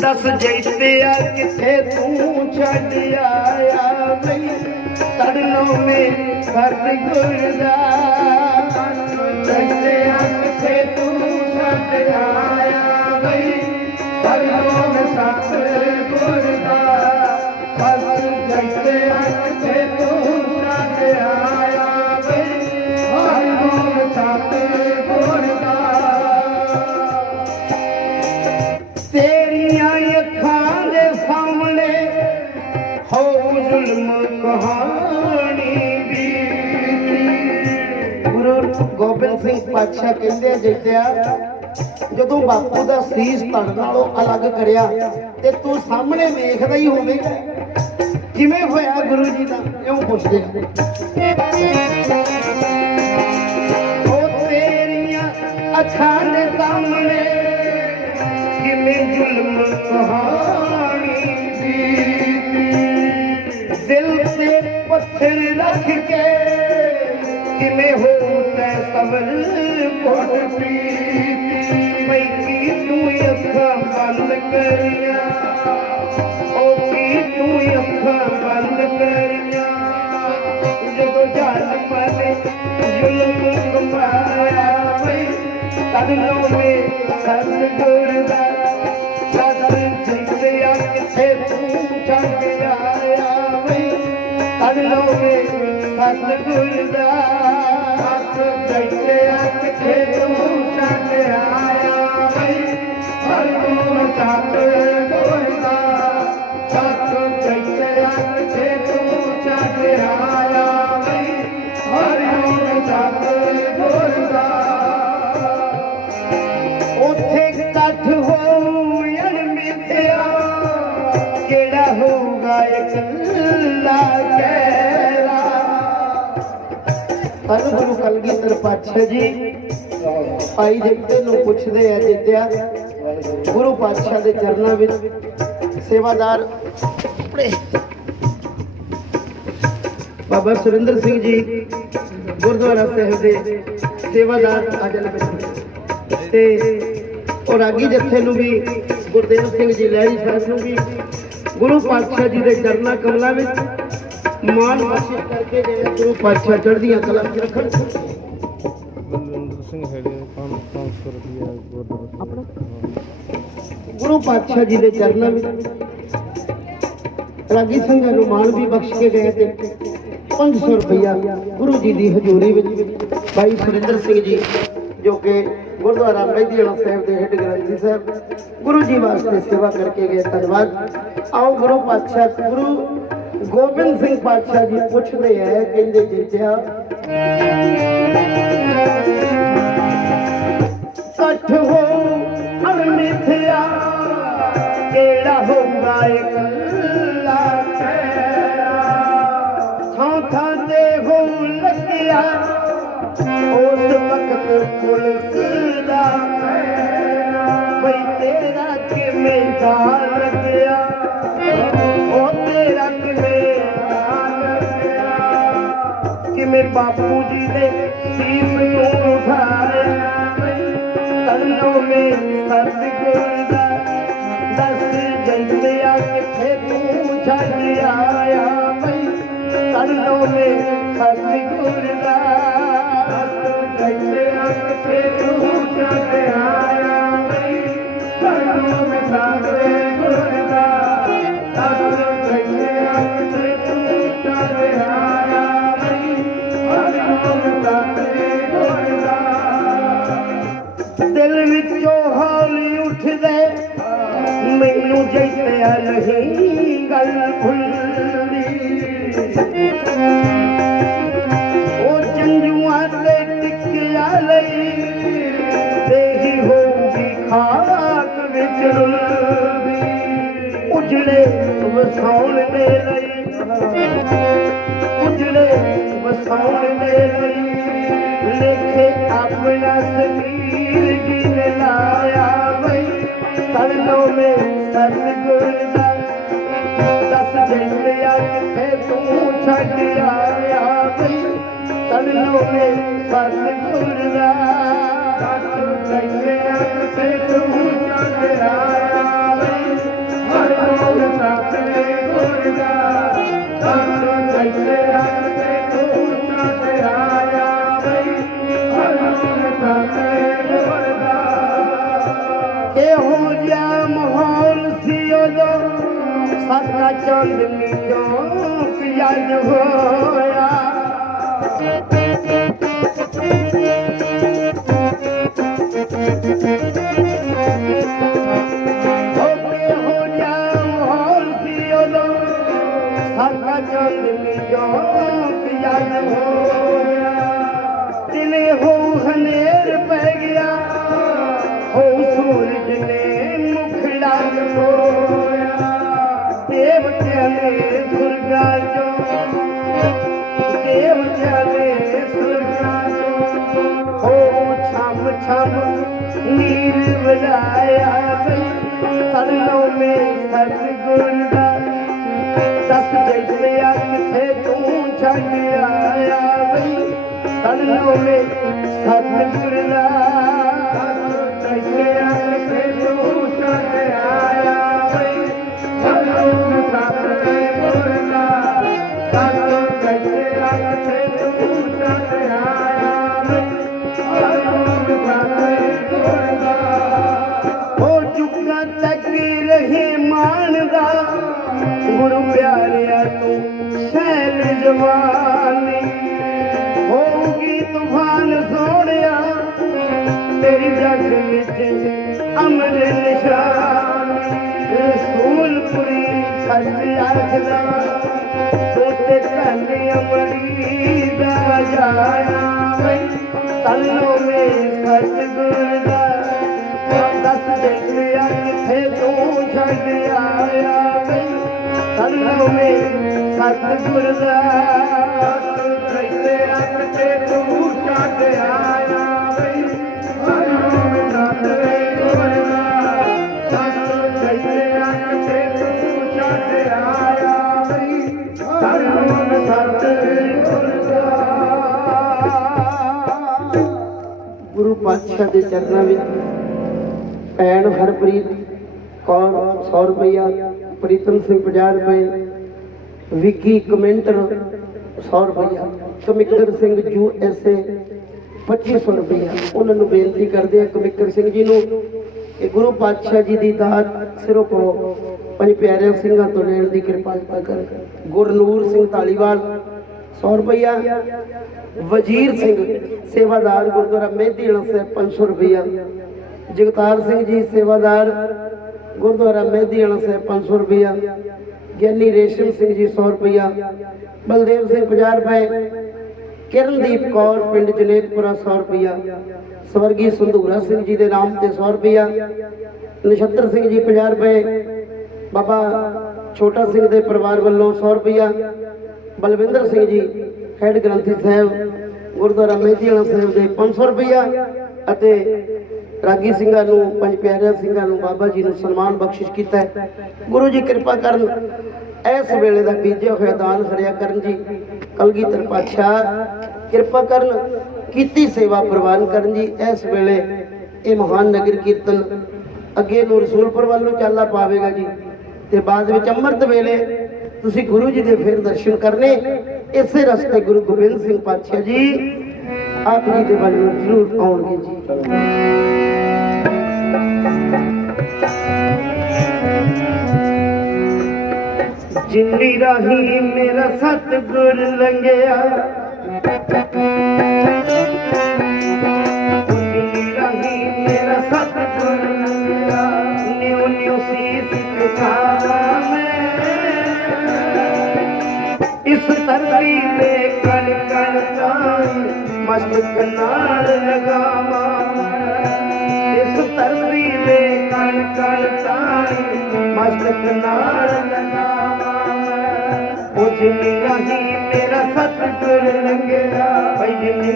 ਦੱਸ ਜੈਤਿਆ ਕਿੱਥੇ ਤੂੰ ਛੱਡ ਆਇਆ ਬਈ ਤੜਨੋਂ ਮੇ ਕਰਤ ਗੁਰਦਾ। ਜੈਤਿਆ ਕਿੱਥੇ ਤੂੰ ਛੱਡ ਆਇਆ ਬਈ ਤੜਨੋਂ ਮੇ ਸਤ ਗੁਰਦਾ। ਬਸ ਜੈਤਿਆ ਕਿੱਥੇ ਤੂੰ ਗੋਬਿੰਦ ਸਿੰਘ ਪਾਤਸ਼ਾਹ ਕਹਿੰਦੇ ਜਿੱਤਿਆ ਜਦੋਂ ਬਾਪੂ ਦਾ ਸੀਸ ਧੜ ਨਾਲੋਂ ਅਲੱਗ ਕਰਿਆ ਤੇ ਤੂੰ ਸਾਹਮਣੇ ਵੇਖਦਾ ਹੀ ਹੋਵੇਗਾ ਕਿਵੇਂ ਹੋਇਆ ਗੁਰੂ ਜੀ ਦਾ? ਕਿਉਂ ਪੁੱਛਦੇ ਉਹ ਤੇਰੀਆਂ ਅੱਖਾਂ ਦੇ ਸਾਹਮਣੇ ਕਿਵੇਂ ਜ਼ੁਲਮ ਕਹਾਣੀ ਦੀ ਦਿਲ ਤੇ ਪੱਥਰ ਰੱਖ ਕੇ ਕਿਵੇਂ ਹੋ ਤੈ ਸਬਰ ਕੋਟਪੀ ਮੈਂ ਕੀ ਤੂੰ ਅੱਖਾਂ ਬੰਦ ਕਰੀਆਂ। ਉਹ ਕੀ ਤੂੰ ਅੱਖਾਂ ਬੰਦ ਕਰੀਆਂ। ਜਦੋਂ ਜਾਨ ਪਾਲੇ ਜ਼ੁਲਮ ਕਮਾਇਆ ਬਈ ਕਦਲੋਂ ਮੇ ਸਤ ਗੁਰਦਾ ਸਤ ਜਿੰਦਿਆ ਕਿਥੇ ਤੂੰ ਛੱਡ ਆਇਆ ਬਈ ਕਦਲੋਂ ਮੇ تنگور ਤਨ ਗੁਰੂ ਕਲਗੀਧਰ ਪਾਤਸ਼ਾਹ ਜੀ, ਭਾਈ ਜਗਤੇ ਨੂੰ ਪੁੱਛਦੇ ਆ ਜਿੱਤਿਆ। ਗੁਰੂ ਪਾਤਸ਼ਾਹ ਦੇ ਚਰਨਾਂ ਵਿੱਚ ਸੇਵਾਦਾਰ ਬਾਬਾ ਸੁਰਿੰਦਰ ਸਿੰਘ ਜੀ, ਗੁਰਦੁਆਰਾ ਸਾਹਿਬ ਦੇ ਸੇਵਾਦਾਰ ਅਜਲ ਵਿੱਚ ਤੇ ਉਹ ਰਾਗੀ ਜੱਥੇ ਨੂੰ ਵੀ, ਗੁਰਦੇਵ ਸਿੰਘ ਜੀ, ਲਹਿਰੀ ਸਾਹਿਬ ਨੂੰ ਵੀ, ਗੁਰੂ ਪਾਤਸ਼ਾਹ ਜੀ ਦੇ ਚਰਨਾਂ ਕਮਲਾਂ ਵਿੱਚ ਮਾਨ ਬਖਸ਼ਿਸ਼ ਕਰਕੇ ਜਿਵੇਂ ਗੁਰੂ ਪਾਤਸ਼ਾਹ ਚੜ੍ਹਦੀਆਂ ਕਲਾਂ ਵਿੱਚ ਰੱਖਣ। ਬਲਵਿੰਦਰ ਸਿੰਘ ਹੈਗੇ 500 ਰੁਪਇਆ ਗੁਰਦੁਆਰਾ ਗੁਰੂ ਪਾਤਸ਼ਾਹ ਜੀ ਦੇ ਚਰਨਾਂ ਵਿੱਚ। ਰਾਗੀ ਸਿੰਘਾਂ ਨੂੰ ਮਾਣ ਵੀ ਬਖਸ਼ ਕੇ ਗਏ ਤੇ 500 ਰੁਪਇਆ ਗੁਰੂ ਜੀ ਦੀ ਹਜ਼ੂਰੀ ਵਿੱਚ। ਭਾਈ ਸੁਰਿੰਦਰ ਸਿੰਘ ਜੀ ਜੋ ਕਿ ਗੁਰਦੁਆਰਾ ਮਹਿਦੀ ਵਾਲਾ ਸਾਹਿਬ ਦੇ ਹੈੱਡ ਗ੍ਰੰਥੀ ਸਾਹਿਬ ਗੁਰੂ ਜੀ ਵਾਸਤੇ ਸੇਵਾ ਕਰਕੇ ਗਏ ਧੰਨਵਾਦ। ਆਓ ਗੁਰੂ ਪਾਤਸ਼ਾਹ ਗੁਰੂ ਗੋਬਿੰਦ ਸਿੰਘ ਪਾਤਸ਼ਾਹ ਜੀ ਪੁੱਛਦੇ ਆ, ਕਹਿੰਦੇ ਜਿੱਤਿਆ ਸੱਠ ਹੋ ਅਰਮਿਥਿਆ ਕਿਹੜਾ ਹੋਊਗਾ ਇਕੱਲਾ ਥਾਂ ਥਾਂ ਤੇ ਹੋ ਲੱਗਿਆ, ਉਸ ਵਕਤ ਪੁਲਿਸ ਦਾ ਬਈ ਤੇਰਾ ਕਿਵੇਂ ਦਾ ਬਾਪੂ ਜੀ ਦੇ ਸੀਸ ਨੂੰ ਉਠਾਇਆ ਤਨੋਂ ਮੇ ਸਤ ਗੁਰਦਾ ਦਸ ਜੰਦਿਆ ਕਿੱਥੇ ਤੂੰ? ਛੱਡ ਆਇਆ ਬਈ ਤਨੋਂ ਮੇ ਸਤ ਗੁਰਦਾ ਦਸ ਜੰਦਿਆ ਕਿੱਥੇ ਤੂੰ? ਛੱਡ ਆਇਆ ਜੈਤਿਆ ਗੱਲ ਭੁੱਲਦੀ ਉਹ ਜੰਜੂਆਂ ਤੇ ਟਿਕਿਆ ਲਈ ਦੇਹੀ ਹੋਊਗੀ ਖਾਕ ਵਿੱਚ ਰੁਲਦੀ ਉਜੜੇ ਵਸਾਉਣ ਦੇ ਲਈ ਉਜੜੇ ਵਸਾਉਣ ਦੇ ਲਈ ਲੇਖੇ ਆਪਣਾ ਸਮੀਰ ਜੀ ਲਾਇਆ ਬਈ ਤਨੋਂ ਮੇ ਮੇ ਸਤ Yeah. Thank you. ਹੋ ਛਮ ਨੀਰ ਵਜਾਇਆ ਬਈ ਤਰਨੋਂ ਮੇ ਸਤਿਗੁਰ ਦਾ। ਦਸ ਜੈਸੇ ਕਿਥੇ ਤੂੰ ਛੱਡ ਆਇਆ ਬਈ ਤਰਨੋਂ ਮੇ ਸਤਿਗੁਰ ਦਾ। ਦਸ ਜੈਸੇ ਕਿਥੇ ਗੁਰੂ ਪਿਆਰਿਆ ਤੂੰ ਸ਼ੈਲ ਜਵਾਨੀ ਹੋਊਗੀ ਤੂਫਾਨ ਸੋਹਣਿਆ, ਤੇਰੀ ਜੱਗ ਵਿੱਚ ਅਮਰ ਨਿਸ਼ਾਨ। ਰਸੂਲਪੁਰੀ ਸੱਚ ਆਖਦਾ ਸੋਤੇ ਧਨ ਅਮਰੀ ਦਾ ਜਾਣਾ। ਬਈ ਤਨੋ ਮੇ ਸਤਿਗੁਰ ਦੇਖਿਆ ਤੂੰ ਛੱਡ ਆਇਆ ਬਈ ਮੇ ਸਤਿਗੁਰ ਦਾ ਦੇਖਿਆ ਕਿਥੇ ਤੂੰ ਛੱਡ ਆਇਆ ਬਈ ਮੇ ਸਤਿਗੁਰ ਦਾ ਦਸ ਦੇਖਿਆ ਕਿਥੇ ਤੂੰ ਛੱਡ ਆਇਆ ਬਈ ਮੇ ਸਤਿਗੁਰ ਦਾ ਗੁਰੂ ਪਾਤਸ਼ਾਹ ਦੇ ਚਰਨਾਂ ਵਿੱਚ ਭੈਣ ਹਰਪ੍ਰੀਤ ਕੌਰ 100 ਰੁਪਇਆ ਪ੍ਰੀਤਮ ਸਿੰਘ 50 ਰੁਪਏ, ਵਿੱਕੀ ਕਮੈਂਟਰ 100 ਰੁਪਇਆ ਕਮਿਕਰ ਸਿੰਘ ਯੂ ਐਸ ਏ 2500 ਰੁਪਇਆ ਉਹਨਾਂ ਨੂੰ ਬੇਨਤੀ ਕਰਦੇ ਆ ਕਮਿਕਰ ਸਿੰਘ ਜੀ ਨੂੰ ਇਹ ਗੁਰੂ ਪਾਤਸ਼ਾਹ ਜੀ ਦੀ ਦਾਤ ਸਿਰੋਂ ਕੋ ਪੰਜ ਪਿਆਰੇ ਸਿੰਘਾਂ ਤੋਂ ਲੈਣ ਦੀ ਕਿਰਪਾਲਤਾ ਕਰ। ਗੁਰਨੂਰ ਸਿੰਘ ਧਾਲੀਵਾਲ 100 ਰੁਪਇਆ ਵਜੀਰ ਸਿੰਘ ਸੇਵਾਦਾਰ ਗੁਰਦੁਆਰਾ ਮਹਿਦੀ ਵਾਲਾ ਸਾਹਿਬ 500 ਰੁਪਇਆ ਜਗਤਾਰ ਸਿੰਘ ਜੀ ਸੇਵਾਦਾਰ ਗੁਰਦੁਆਰਾ ਮਹਿਦੀ ਵਾਲਾ ਸਾਹਿਬ 500 ਰੁਪਇਆ ਗਿਆਨੀ ਰੇਸ਼ਮ ਸਿੰਘ ਜੀ 100 ਰੁਪਇਆ ਬਲਦੇਵ ਸਿੰਘ 50 ਰੁਪਏ, ਕਿਰਨਦੀਪ ਕੌਰ ਪਿੰਡ ਜਨੇਤਪੁਰਾ 100 ਰੁਪਇਆ ਸਵਰਗੀ ਸੰਧੂਰਾ ਸਿੰਘ ਜੀ ਦੇ ਨਾਮ ਤੇ 100 ਰੁਪਇਆ ਨਛੱਤਰ ਸਿੰਘ ਜੀ 50 ਰੁਪਏ, ਬਾਬਾ ਛੋਟਾ ਸਿੰਘ ਦੇ ਪਰਿਵਾਰ ਵੱਲੋਂ 100 ਰੁਪਇਆ ਬਲਵਿੰਦਰ ਸਿੰਘ ਜੀ, ਹੈਡ ਗ੍ਰੰਥੀ ਸਾਹਿਬ, ਗੁਰਦੁਆਰਾ ਮਹਿਤੀ ਵਾਲਾ ਸਾਹਿਬ ਦੇ 500 ਰੁਪਇਆ ਅਤੇ ਰਾਗੀ ਸਿੰਘਾਂ ਨੂੰ, ਪੰਜ ਪਿਆਰਿਆਂ ਸਿੰਘਾਂ ਨੂੰ ਬਾਬਾ ਜੀ ਨੂੰ ਸਨਮਾਨ ਬਖਸ਼ਿਸ਼ ਕੀਤਾ ਹੈ। ਗੁਰੂ ਜੀ ਕਿਰਪਾ ਕਰਨ, ਇਸ ਵੇਲੇ ਦਾ ਬੀਜਿਆ ਹੋਇਆ ਦਾਨ ਹਰਿਆ ਕਰਨ ਜੀ। ਕਲਗੀਧਰ ਪਾਤਸ਼ਾਹ ਕਿਰਪਾ ਕਰਨ, ਕੀਤੀ ਸੇਵਾ ਪ੍ਰਵਾਨ ਕਰਨ ਜੀ। ਇਸ ਵੇਲੇ ਇਹ ਮਹਾਨ ਨਗਰ ਕੀਰਤਨ ਅੱਗੇ ਨੂੰ ਰਸੂਲਪੁਰ ਵੱਲ ਨੂੰ ਚਾਲਾ ਪਾਵੇਗਾ ਜੀ। ਤੇ ਬਾਅਦ ਵਿੱਚ ਅੰਮ੍ਰਿਤ ਵੇਲੇ ਤੁਸੀਂ ਗੁਰੂ ਜੀ ਦੇ ਫਿਰ ਦਰਸ਼ਨ ਕਰਨੇ। ਇਸੇ ਰਸਤੇ ਗੁਰੂ ਗੋਬਿੰਦ ਸਿੰਘ ਪਾਤਸ਼ਾਹ ਜੀ ਆਪ ਜੀ ਦੇ ਵੱਲ ਨੂੰ ਜ਼ਰੂਰ ਆਉਣਗੇ ਜੀ। ਜਿੰਨੀ ਰਾਹੀ ਮੇਰਾ ਸਤਿਗੁਰ ਲੰਘਿਆ। ਜਿੰਨੀ ਰਾਹੀ ਮੇਰਾ ਸਤਿਗੁਰ ਲੰਘਿਆ। ਨਿਉ ਨਿਉ ਸੀਸ ਝੁਕਾਵਾ ਮੈਂ। ਇਸ ਧਰਤੀ ਤੇ ਕਣ ਕਣ ਤਾਈ ਮਸਤਕ ਨਾਲ ਲਗਾਵਾ। ਇਸ ਧਰਤੀ ਤੇ ਕਣ ਕਣ ਤਾਈ ਮਸਤਕ ਨਾਲ ਲਗਾਵਾ ਉਹ ਜਿੰਨੀ ਰਾਹੀ ਮੇਰਾ ਸਤਿਗੁਰ ਲੰਘਿਆ ਭਈ ਜਿੰਨੀ